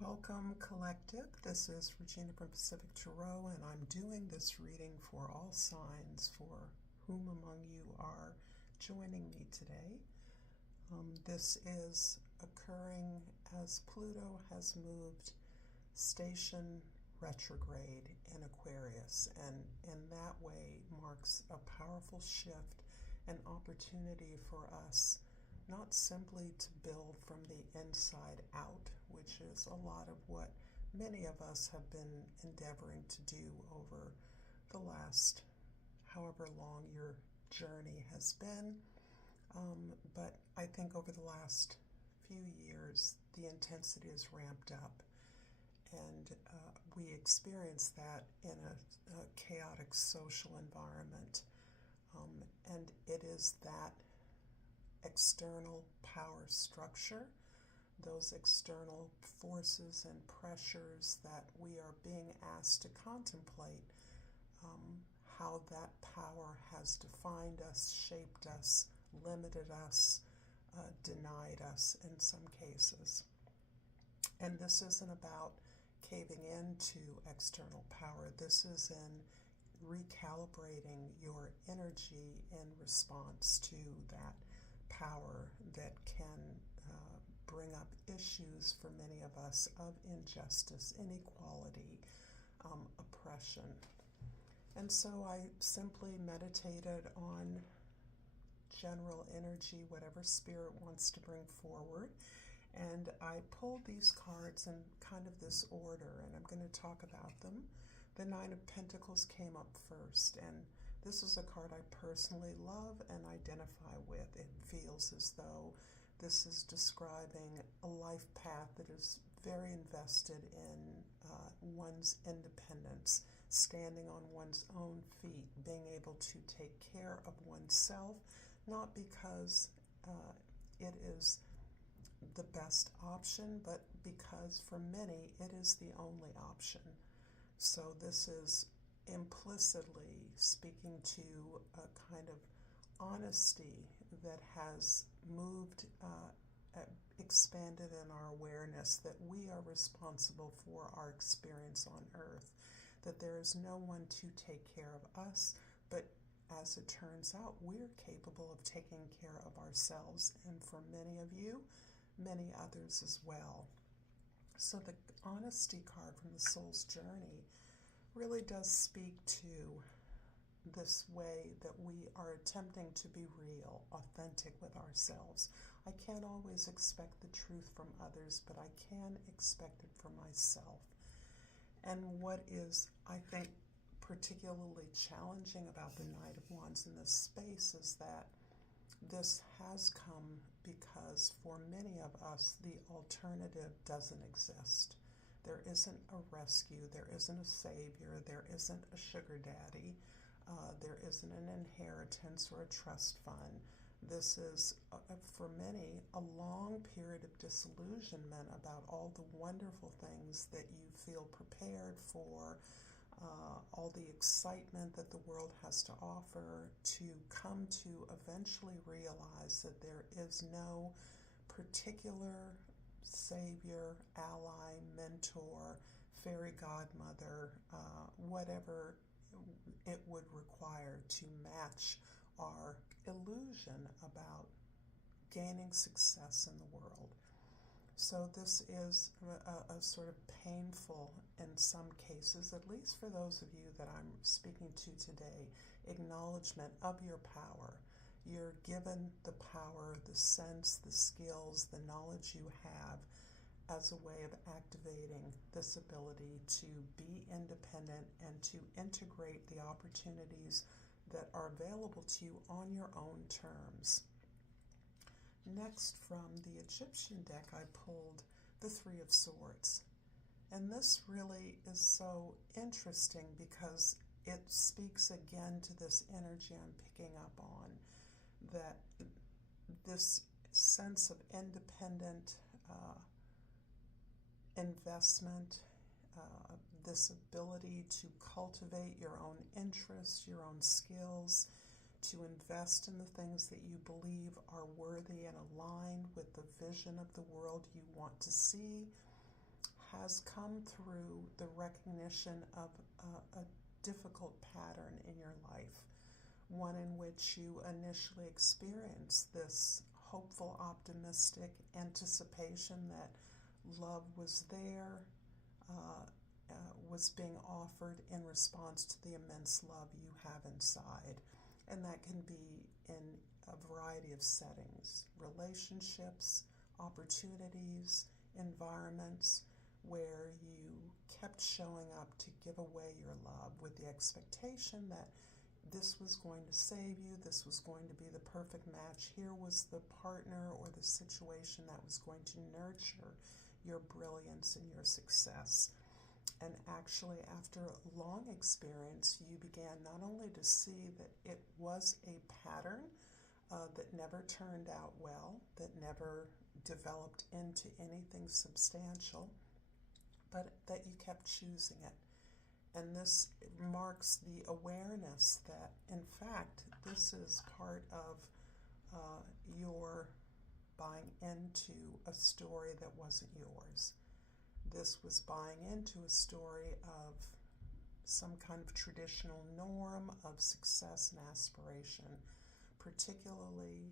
Welcome, Collective. This is Regina from Pacific Tarot, and I'm doing this reading for all signs for whom among you are joining me today. This is occurring as Pluto has moved station retrograde in Aquarius, and in that way marks a powerful shift and opportunity for us not simply to build from the inside out, which is a lot of what many of us have been endeavoring to do over the last however long your journey has been. But I think over the last few years, the intensity is ramped up, and we experience that in a chaotic social environment. And it is that external power structure, those external forces and pressures that we are being asked to contemplate, how that power has defined us, shaped us, limited us, denied us in some cases. And this isn't about caving into external power. This is in recalibrating your energy in response to that power that can bring up issues for many of us of injustice, inequality, oppression. And so I simply meditated on general energy, whatever spirit wants to bring forward. And I pulled these cards in kind of this order, and I'm going to talk about them. The Nine of Pentacles came up first, and this is a card I personally love and identify with. It feels as though this is describing a life path that is very invested in one's independence, standing on one's own feet, being able to take care of oneself, not because it is the best option, but because for many it is the only option. So this is implicitly speaking to a kind of honesty that has moved, expanded in our awareness that we are responsible for our experience on earth, that there is no one to take care of us, but as it turns out, we're capable of taking care of ourselves, and for many of you, many others as well. So the honesty card from the Soul's Journey really does speak to this way that we are attempting to be real, authentic with ourselves. I can't always expect the truth from others, but I can expect it from myself. And what is, I think, particularly challenging about the Knight of Wands in this space is that this has come because for many of us, the alternative doesn't exist. There isn't a rescue, there isn't a savior, there isn't a sugar daddy, there isn't an inheritance or a trust fund. This is, for many, a long period of disillusionment about all the wonderful things that you feel prepared for, all the excitement that the world has to offer, to come to eventually realize that there is no particular savior, ally, mentor, fairy godmother, whatever it would require to match our illusion about gaining success in the world. So this is a sort of painful, in some cases, at least for those of you that I'm speaking to today, acknowledgement of your power. You're given the power, the sense, the skills, the knowledge you have as a way of activating this ability to be independent and to integrate the opportunities that are available to you on your own terms. Next, from the Egyptian deck, I pulled the Three of Swords. And this really is so interesting because it speaks again to this energy I'm picking up on, that this sense of independent investment, this ability to cultivate your own interests, your own skills, to invest in the things that you believe are worthy and aligned with the vision of the world you want to see, has come through the recognition of a difficult pattern in your life, one in which you initially experienced this hopeful, optimistic anticipation that love was there, was being offered in response to the immense love you have inside. And that can be in a variety of settings, relationships, opportunities, environments where you kept showing up to give away your love with the expectation that this was going to save you, this was going to be the perfect match, here was the partner or the situation that was going to nurture your brilliance and your success. And actually, after a long experience, you began not only to see that it was a pattern that never turned out well, that never developed into anything substantial, but that you kept choosing it. And this marks the awareness that, in fact, this is part of your buying into a story that wasn't yours. This was buying into a story of some kind of traditional norm of success and aspiration, particularly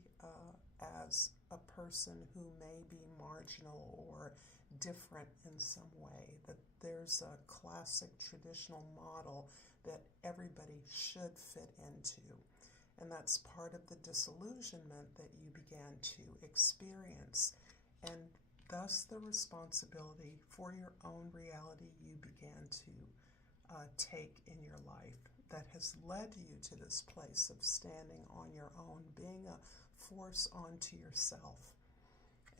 as a person who may be marginal or different in some way, that there's a classic traditional model that everybody should fit into. And that's part of the disillusionment that you began to experience, and thus the responsibility for your own reality you began to take in your life that has led you to this place of standing on your own, being a force onto yourself.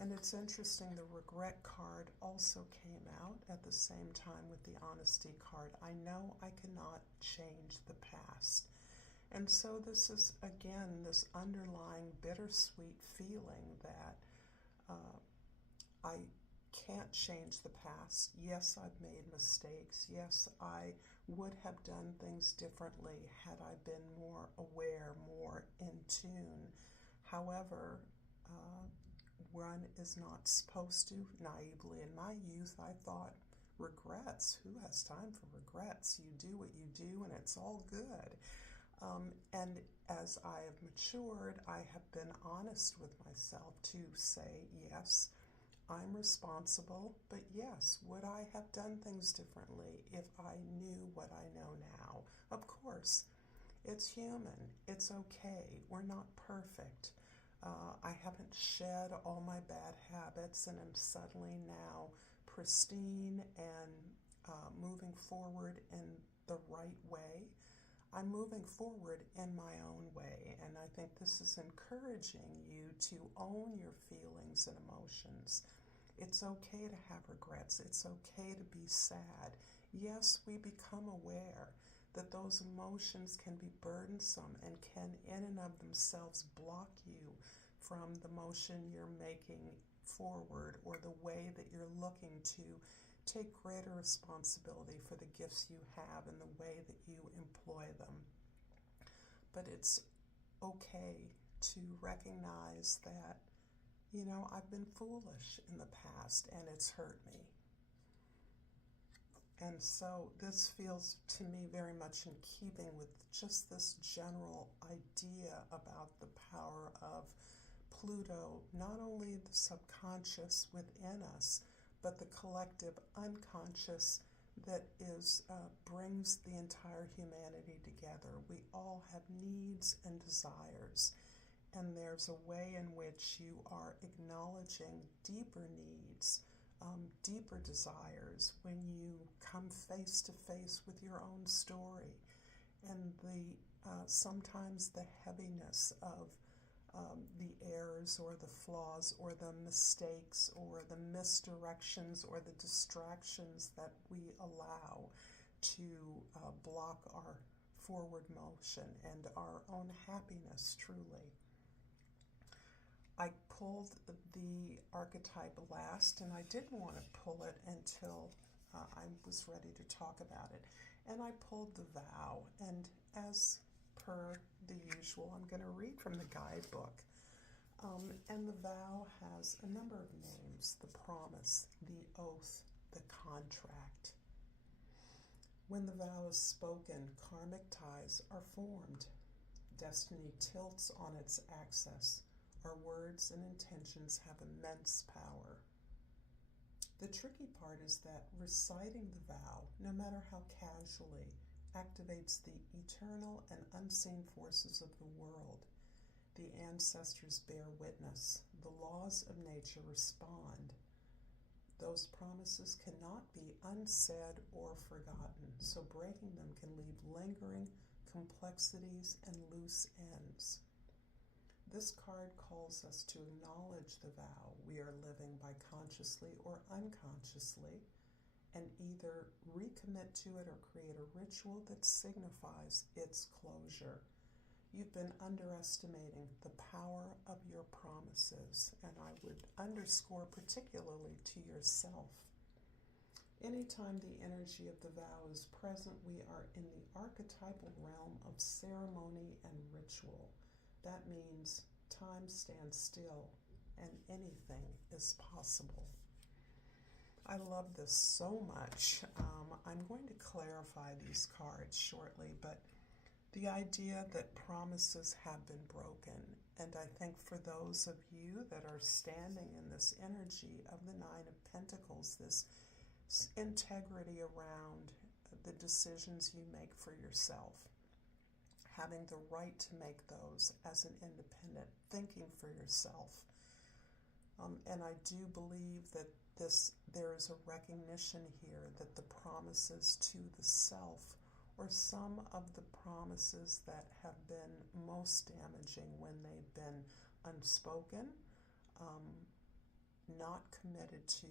And it's interesting, the regret card also came out at the same time with the honesty card. I know I cannot change the past. And so this is, again, this underlying bittersweet feeling that I can't change the past. Yes, I've made mistakes. Yes, I would have done things differently had I been more aware, more in tune. However, one is not supposed to. Naively, in my youth, I thought, regrets? Who has time for regrets? You do what you do and it's all good. And as I have matured, I have been honest with myself to say, yes, I'm responsible, but yes, would I have done things differently if I knew what I know now? Of course, it's human. It's okay. We're not perfect. I haven't shed all my bad habits and am suddenly now pristine and moving forward in the right way. I'm moving forward in my own way, and I think this is encouraging you to own your feelings and emotions. It's okay to have regrets. It's okay to be sad. Yes, we become aware that those emotions can be burdensome and can in and of themselves block you from the motion you're making forward or the way that you're looking to take greater responsibility for the gifts you have and the way that you employ them. But it's okay to recognize that, I've been foolish in the past and it's hurt me. And so this feels to me very much in keeping with just this general idea about the power of Pluto, not only the subconscious within us, but the collective unconscious that brings the entire humanity together. We all have needs and desires, and there's a way in which you are acknowledging deeper needs, deeper desires when you come face to face with your own story, and sometimes the heaviness of the errors or the flaws or the mistakes or the misdirections or the distractions that we allow to block our forward motion and our own happiness, truly. I pulled the archetype last, and I didn't want to pull it until I was ready to talk about it. And I pulled the vow, and as per the usual, I'm going to read from the guidebook. And the vow has a number of names: the promise, the oath, the contract. When the vow is spoken, karmic ties are formed. Destiny tilts on its axis. Our words and intentions have immense power. The tricky part is that reciting the vow, no matter how casually, activates the eternal and unseen forces of the world. The ancestors bear witness. The laws of nature respond. Those promises cannot be unsaid or forgotten, so breaking them can leave lingering complexities and loose ends. This card calls us to acknowledge the vow we are living by consciously or unconsciously, and either recommit to it or create a ritual that signifies its closure. You've been underestimating the power of your promises, and I would underscore particularly to yourself. Anytime the energy of the vow is present, we are in the archetypal realm of ceremony and ritual. That means time stands still and anything is possible. I love this so much. I'm going to clarify these cards shortly, but the idea that promises have been broken, and I think for those of you that are standing in this energy of the Nine of Pentacles, this integrity around the decisions you make for yourself, having the right to make those as an independent, thinking for yourself. And I do believe that there is a recognition here that the promises to the self, or some of the promises that have been most damaging when they've been unspoken, not committed to,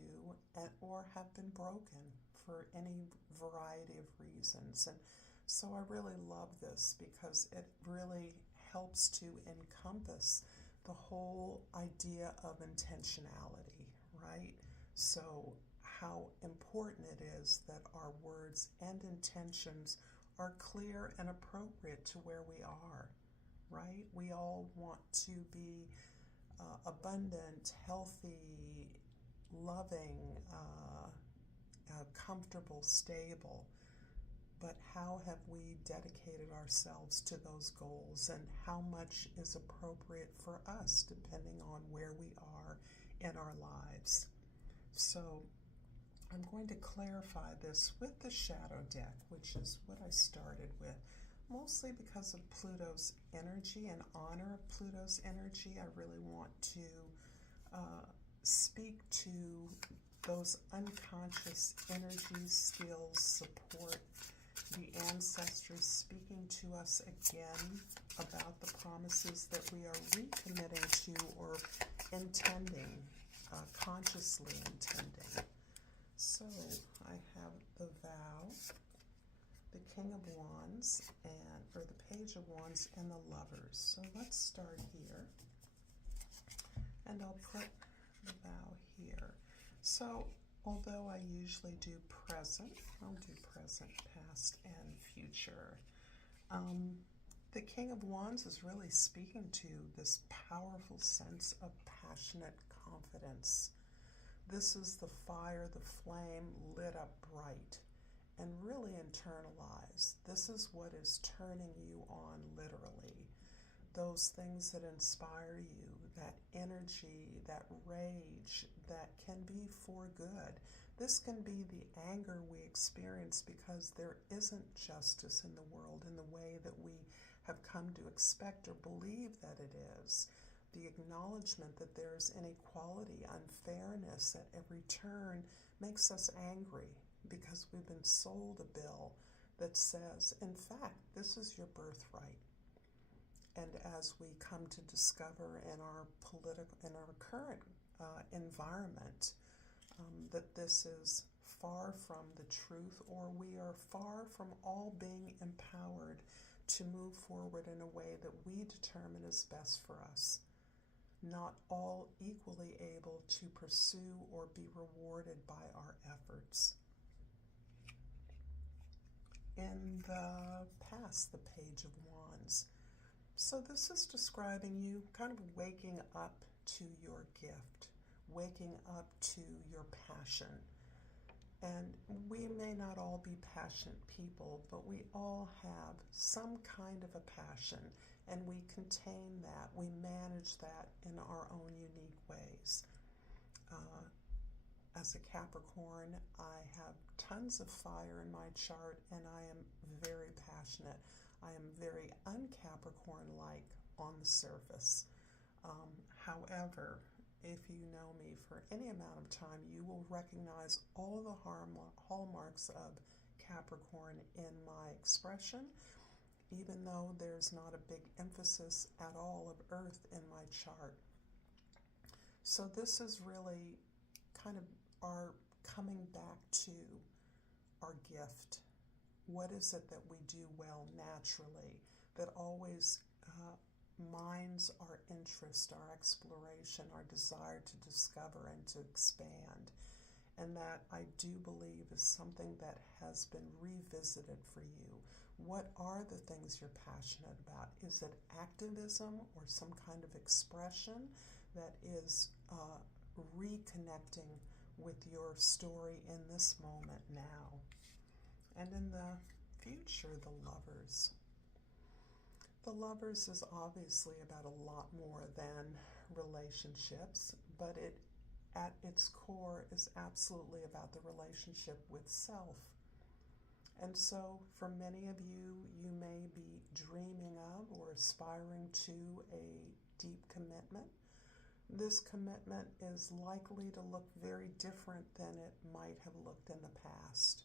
or have been broken for any variety of reasons. And so I really love this because it really helps to encompass the whole idea of intentionality, right? So how important it is that our words and intentions are clear and appropriate to where we are, right? We all want to be abundant, healthy, loving, comfortable, stable. But how have we dedicated ourselves to those goals, and how much is appropriate for us depending on where we are in our lives? So I'm going to clarify this with the shadow deck, which is what I started with, mostly because of Pluto's energy. In honor of Pluto's energy, I really want to speak to those unconscious energies, skills, support, the ancestors speaking to us again about the promises that we are recommitting to or intending, consciously intending. So I have the vow, the King of Wands, or the Page of Wands, and the Lovers. So let's start here, and I'll put the vow here. So although I usually do present, I'll do present, past, and future. The King of Wands is really speaking to this powerful sense of passionate confidence. This is the fire, the flame lit up bright and really internalized. This is what is turning you on, literally. Those things that inspire you, that energy, that rage, that can be for good. This can be the anger we experience because there isn't justice in the world in the way that we have come to expect or believe that it is. The acknowledgement that there's inequality, unfairness at every turn makes us angry because we've been sold a bill that says, in fact, this is your birthright. And as we come to discover in our current environment, that this is far from the truth, or we are far from all being empowered to move forward in a way that we determine is best for us. Not all equally able to pursue or be rewarded by our efforts. In the past, the Page of Wands. So this is describing you kind of waking up to your gift, waking up to your passion. And we may not all be passionate people, but we all have some kind of a passion, and we contain that. We manage that in our own unique ways. As a Capricorn, I have tons of fire in my chart, and I am very passionate. I am very un-Capricorn-like on the surface. However, if you know me for any amount of time, you will recognize all the hallmarks of Capricorn in my expression, even though there's not a big emphasis at all of Earth in my chart. So this is really kind of our coming back to our gift. What is it that we do well naturally that always mines our interest, our exploration, our desire to discover and to expand? And that I do believe is something that has been revisited for you. What are the things you're passionate about? Is it activism or some kind of expression that is reconnecting with your story in this moment now? And in the future, the Lovers. The Lovers is obviously about a lot more than relationships, but it at its core is absolutely about the relationship with self. And so for many of you, you may be dreaming of or aspiring to a deep commitment. This commitment is likely to look very different than it might have looked in the past.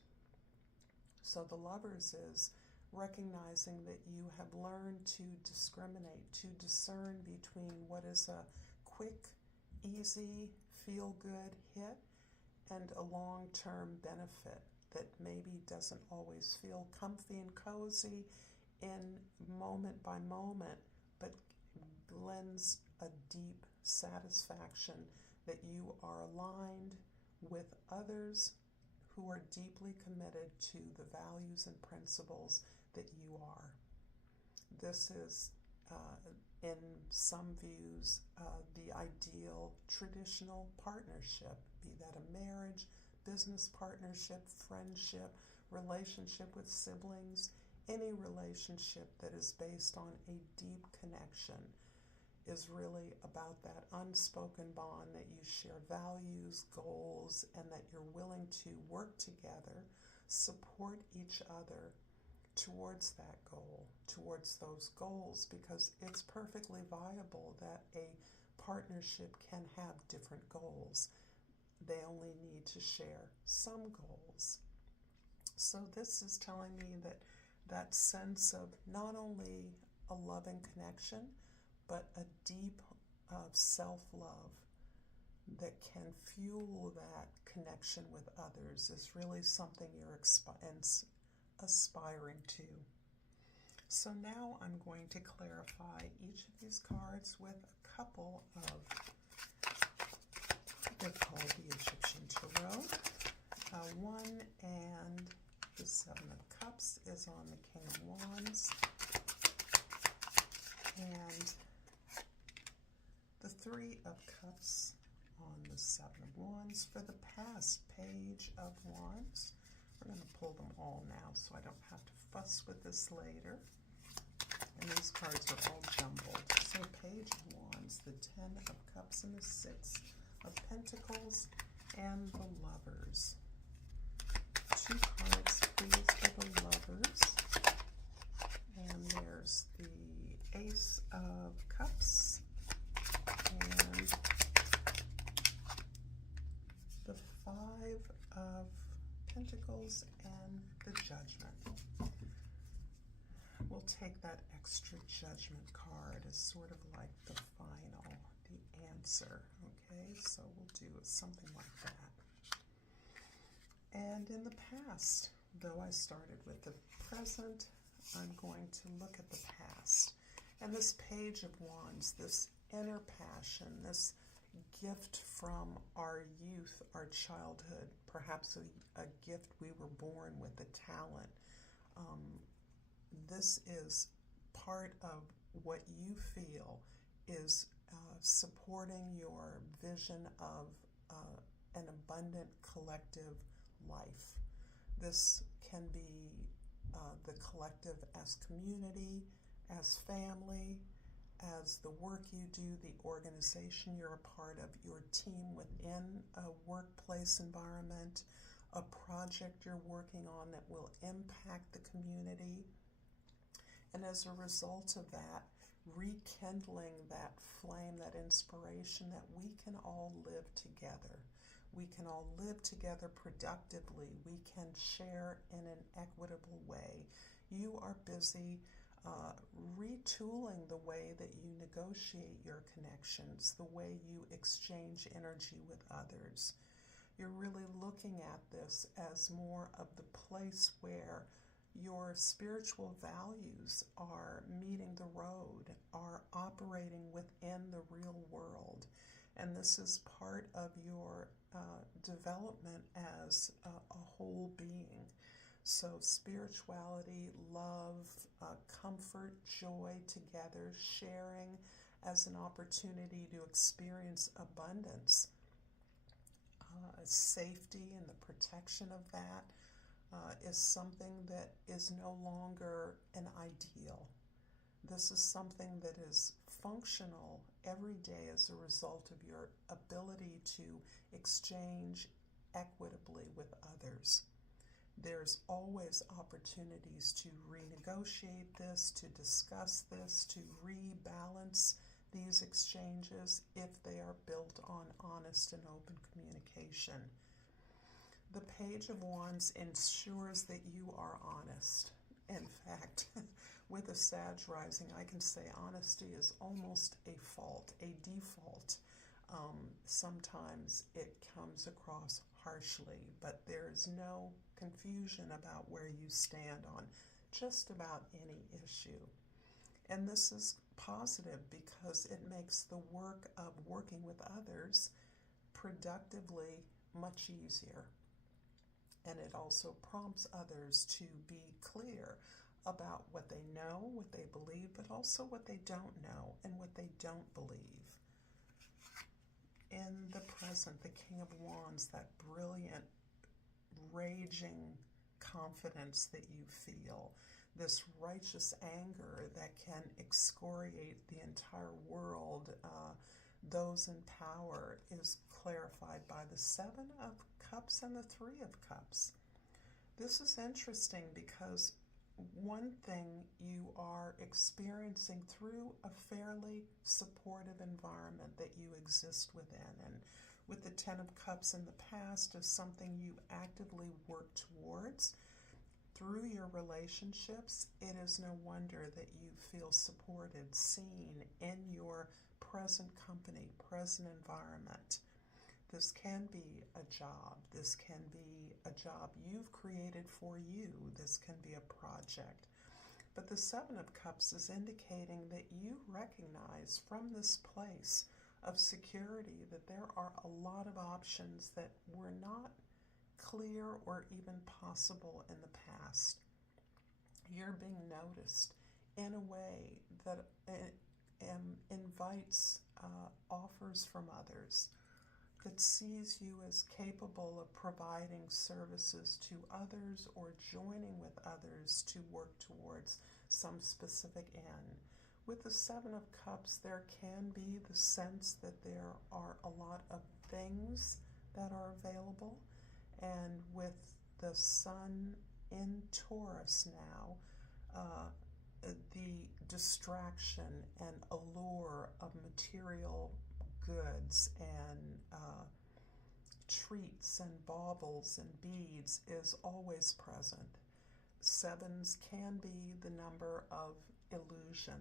So the Lovers is recognizing that you have learned to discriminate, to discern between what is a quick, easy, feel-good hit and a long-term benefit that maybe doesn't always feel comfy and cozy in moment by moment, but lends a deep satisfaction that you are aligned with others who are deeply committed to the values and principles that you are. This is, in some views, the ideal traditional partnership, be that a marriage, business partnership, friendship, relationship with siblings, any relationship that is based on a deep connection is really about that unspoken bond that you share values, goals, and that you're willing to work together, support each other towards that goal, towards those goals, because it's perfectly viable that a partnership can have different goals. They only need to share some goals. So this is telling me that that sense of not only a loving connection, but a deep self-love that can fuel that connection with others is really something you're aspiring to. So now I'm going to clarify each of these cards with a couple of, they're called the Egyptian Tarot. One and the Seven of Cups is on the King of Wands. And the Three of Cups on the Seven of Wands. For the past Page of Wands, we're going to pull them all now so I don't have to fuss with this later. And these cards are all jumbled. So Page of Wands, the Ten of Cups, and the Six of Pentacles, and the Lovers. Two cards, please, for the Lovers. And there's the Ace of Cups and the Five of Pentacles and the Judgment. We'll take that extra Judgment card as sort of like the final, the answer, okay? So we'll do something like that. And in the past, though I started with the present, I'm going to look at the past. And this Page of Wands, this inner passion, this gift from our youth, our childhood, perhaps a gift we were born with, a talent. This is part of what you feel is supporting your vision of an abundant collective life. This can be the collective as community, as family, as the work you do, the organization you're a part of, your team within a workplace environment, a project you're working on that will impact the community. And as a result of that, rekindling that flame, that inspiration that we can all live together. We can all live together productively. We can share in an equitable way. You are busy retooling the way that you negotiate your connections, the way you exchange energy with others. You're really looking at this as more of the place where your spiritual values are meeting the road, are operating within the real world. And this is part of your development as a whole being. So spirituality, love, comfort, joy together, sharing as an opportunity to experience abundance, safety and the protection of that is something that is no longer an ideal. This is something that is functional every day as a result of your ability to exchange equitably with others. There's always opportunities to renegotiate this, to discuss this, to rebalance these exchanges if they are built on honest and open communication. The Page of Wands ensures that you are honest. In fact, with a Sag rising, I can say honesty is almost a fault, a default. Sometimes it comes across harshly, but there's no confusion about where you stand on just about any issue. And this is positive because it makes the work of working with others productively much easier. And it also prompts others to be clear about what they know, what they believe, but also what they don't know and what they don't believe. In the present, the King of Wands, that brilliant, raging confidence that you feel, this righteous anger that can excoriate the entire world, those in power, is clarified by the Seven of Cups and the Three of Cups. This is interesting because one thing you are experiencing through a fairly supportive environment that you exist within, and with the Ten of Cups in the past is something you actively work towards through your relationships. It is no wonder that you feel supported, seen in your present company, present environment. This can be a job. This can be a job you've created for you. This can be a project. But the Seven of Cups is indicating that you recognize from this place of security that there are a lot of options that were not clear or even possible in the past. You're being noticed in a way that invites offers from others, that sees you as capable of providing services to others or joining with others to work towards some specific end. With the Seven of Cups, there can be the sense that there are a lot of things that are available. And with the Sun in Taurus now, the distraction and allure of material goods and treats and baubles and beads is always present. Sevens can be the number of illusion,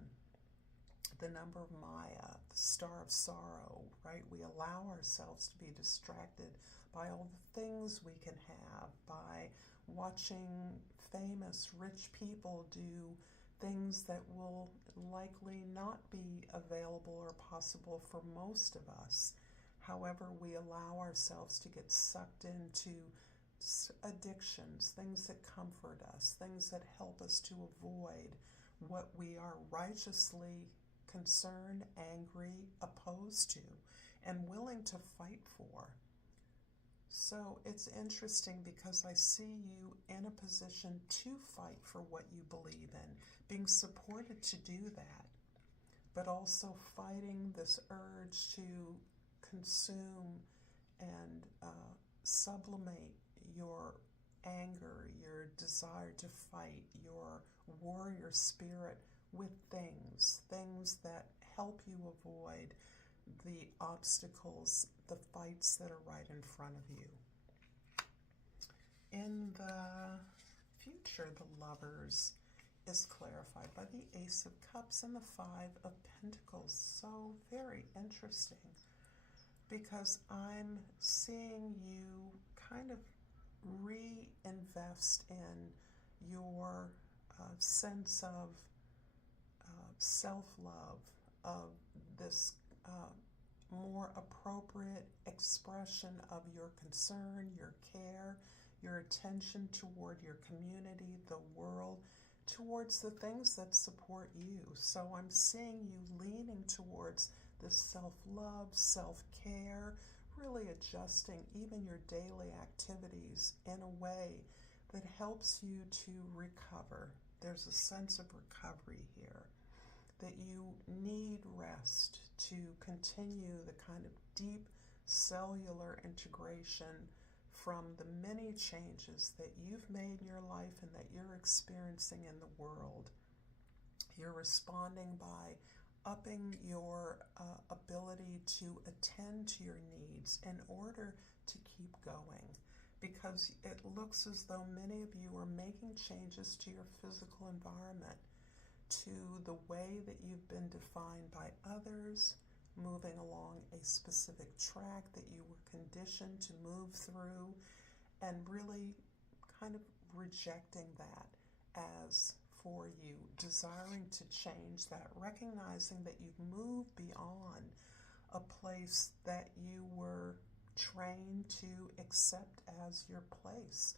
the number of Maya, the star of sorrow, right? We allow ourselves to be distracted by all the things we can have, by watching famous, rich people do things that will likely not be available or possible for most of us. However, we allow ourselves to get sucked into addictions, things that comfort us, things that help us to avoid what we are righteously concerned, angry, opposed to, and willing to fight for. So it's interesting because I see you in a position to fight for what you believe in, being supported to do that, but also fighting this urge to consume and sublimate your anger, your desire to fight, your warrior spirit with things that help you avoid the obstacles, the fights that are right in front of you. In the future, the Lovers is clarified by the Ace of Cups and the Five of Pentacles. So very interesting, because I'm seeing you kind of reinvest in your sense of self-love, of this more appropriate expression of your concern, your care, your attention toward your community, the world, towards the things that support you. So I'm seeing you leaning towards this self-love, self-care, really adjusting even your daily activities in a way that helps you to recover. There's a sense of recovery here, that you need rest to continue the kind of deep cellular integration from the many changes that you've made in your life and that you're experiencing in the world. You're responding by upping your ability to attend to your needs in order to keep going, because it looks as though many of you are making changes to your physical environment, to the way that you've been defined by others, moving along a specific track that you were conditioned to move through, and really kind of rejecting that as for you, desiring to change that, recognizing that you've moved beyond a place that you were trained to accept as your place.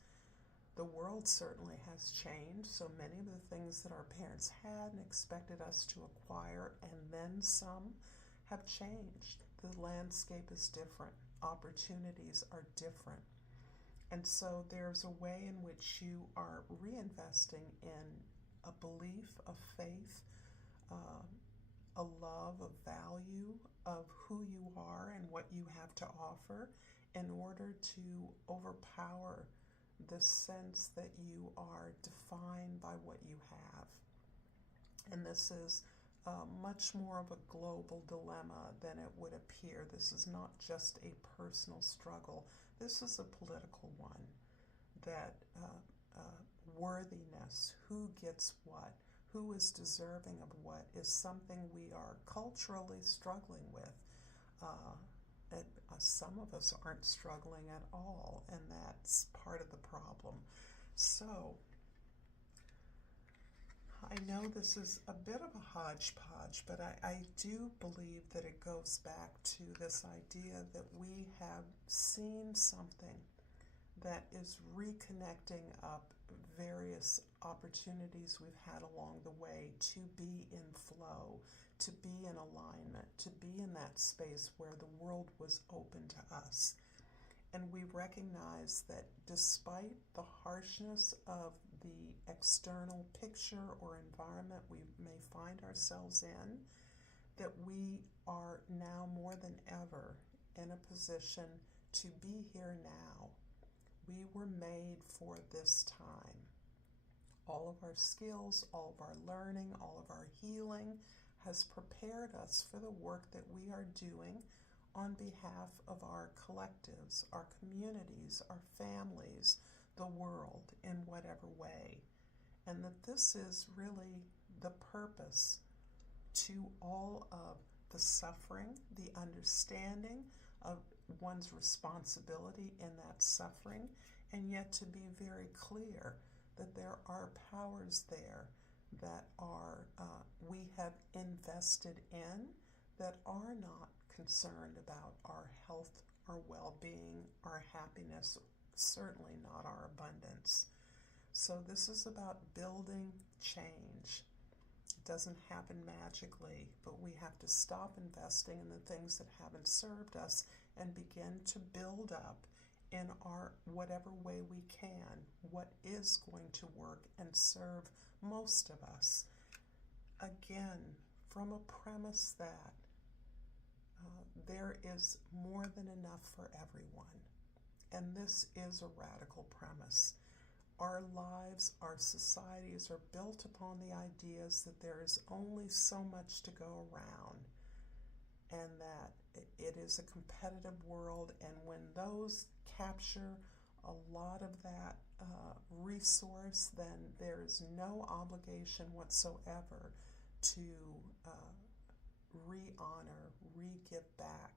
The world certainly has changed, so many of the things that our parents had and expected us to acquire, and then some, have changed. The landscape is different. Opportunities are different. And so there's a way in which you are reinvesting in a belief, a faith, a love, a value of who you are and what you have to offer, in order to overpower the sense that you are defined by what you have. And this is much more of a global dilemma than it would appear. This is not just a personal struggle. This is a political one. That worthiness, who gets what, who is deserving of what, is something we are culturally struggling with. Some of us aren't struggling at all, and that's part of the problem. So I know this is a bit of a hodgepodge, but I do believe that it goes back to this idea that we have seen something that is reconnecting up various opportunities we've had along the way to be in flow, to be in alignment, to be in that space where the world was open to us. And we recognize that despite the harshness of the external picture or environment we may find ourselves in, that we are now more than ever in a position to be here now. We were made for this time. All of our skills, all of our learning, all of our healing has prepared us for the work that we are doing on behalf of our collectives, our communities, our families, the world, in whatever way. And that this is really the purpose to all of the suffering, the understanding of one's responsibility in that suffering, and yet to be very clear that there are powers there that are we have invested in, that are not concerned about our health, our well-being, our happiness, certainly not our abundance. So this is about building change. It doesn't happen magically, but we have to stop investing in the things that haven't served us and begin to build up in our whatever way we can what is going to work and serve most of us. Again, from a premise that there is more than enough for everyone. And this is a radical premise. Our lives, our societies are built upon the ideas that there is only so much to go around, and that it is a competitive world, and when those capture a lot of that resource, then there is no obligation whatsoever to re-honor, re-give back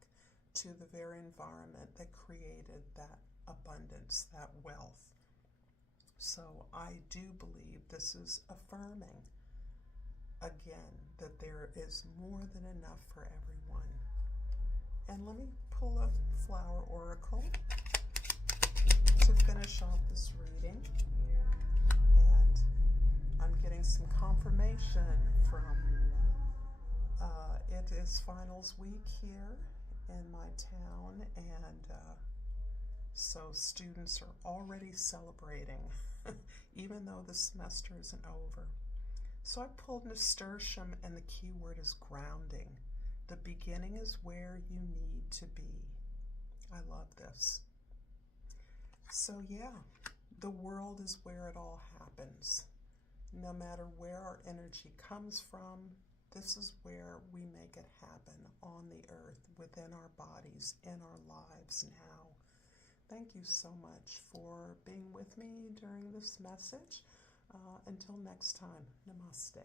to the very environment that created that abundance, that wealth. So I do believe this is affirming, again, that there is more than enough for everyone. And let me pull a flower oracle to finish off this reading. And I'm getting some confirmation from it is finals week here in my town, and so students are already celebrating, even though the semester isn't over. So I pulled nasturtium, and the key word is grounding. The beginning is where you need to be. I love this. So yeah, the world is where it all happens. No matter where our energy comes from, this is where we make it happen on the earth, within our bodies, in our lives now. Thank you so much for being with me during this message. Until next time, namaste.